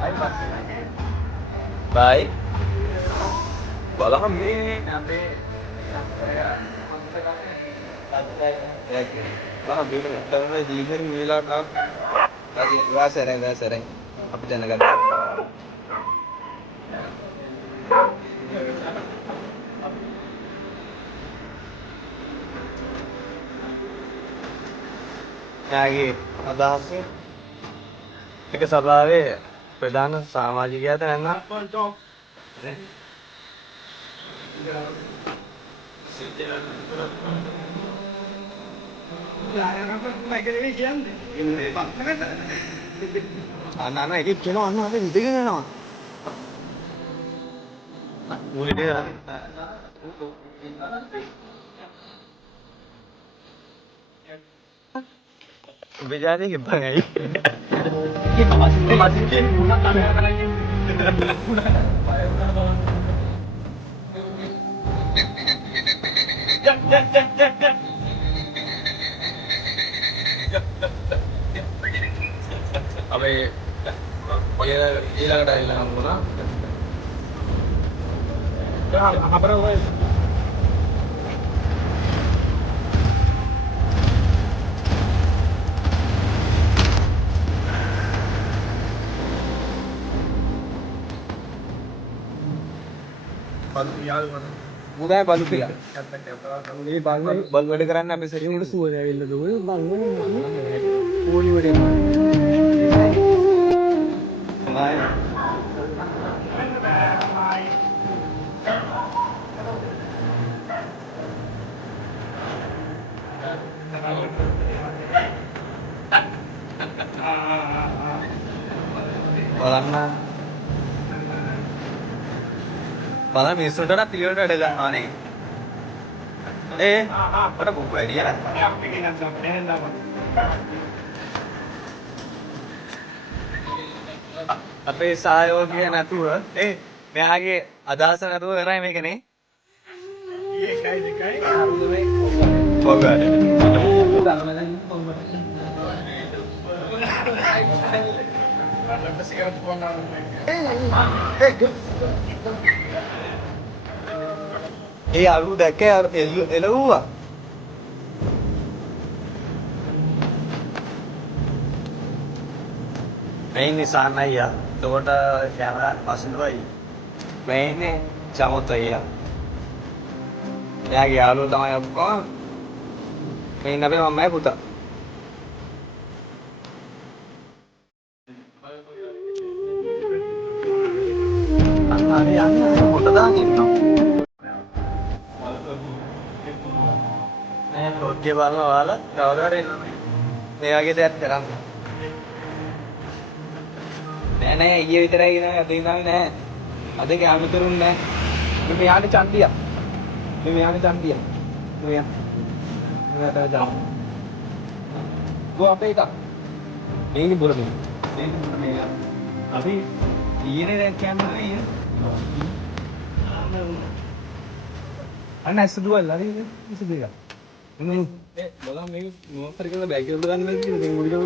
Baik. Balaham ni. Balaham ni. Karena jiran mila tak. Rasa. Apa jangan kan? Lagi ada hasil. Kita sabar ප්‍රධාන සමාජිකයාට නැත්නම් අන්න ඒක කියනවා අන්න අපි ඉඳගෙන යනවා මුලදී බෙජානේ කිව්වයි masih punak kamera lagi apa hilang muna apa berapa මුදා බලු කියලා. මේ බල් වැඩ කරන්න අපි සරියට සුවද ඇවිල්ලා දුවේ බල් ඕනි වැඩ. බලන්න Malah misalnya ada tiga ada aneh. Ada buku dia. අපේ සහයෝගය නැතුව මෙයාගේ අදහස නැතුව කරන්නේ මේක නේ. 1 2 අලු දැක්කේ එළවුවා. මේ නිසාන අයියා. එතකොට කැමරා පස්සෙන්වයි. මේ චමොත් අයියා. එයාගේ යාළුවෝ තමයි ඔක්කොම. මේ ඉන්න අපේ මම්මයි පුතා. අන්න යන්නේ මොකද දාන්නේ? ඔක්ගේ බලන්න ඔයාලා කවදාද මේ වගේ දෙයක් කරන්න නෑ ඊයේ විතරයි නෑ අද ඉඳන් නෑ අද කැමතුරුන් නෑ මෙයාට චන්දිය මෙයා මෙයාට ජාම් ගෝ අපේ එක මේක බොරද මේක අපි ඊයේ දැන් කැමරේ ඊයේ අන්න ඇසුදුවල් හරි ඉස්සුදුවා बोला मैं वो पर के बैग के दुकान में मुड़ी का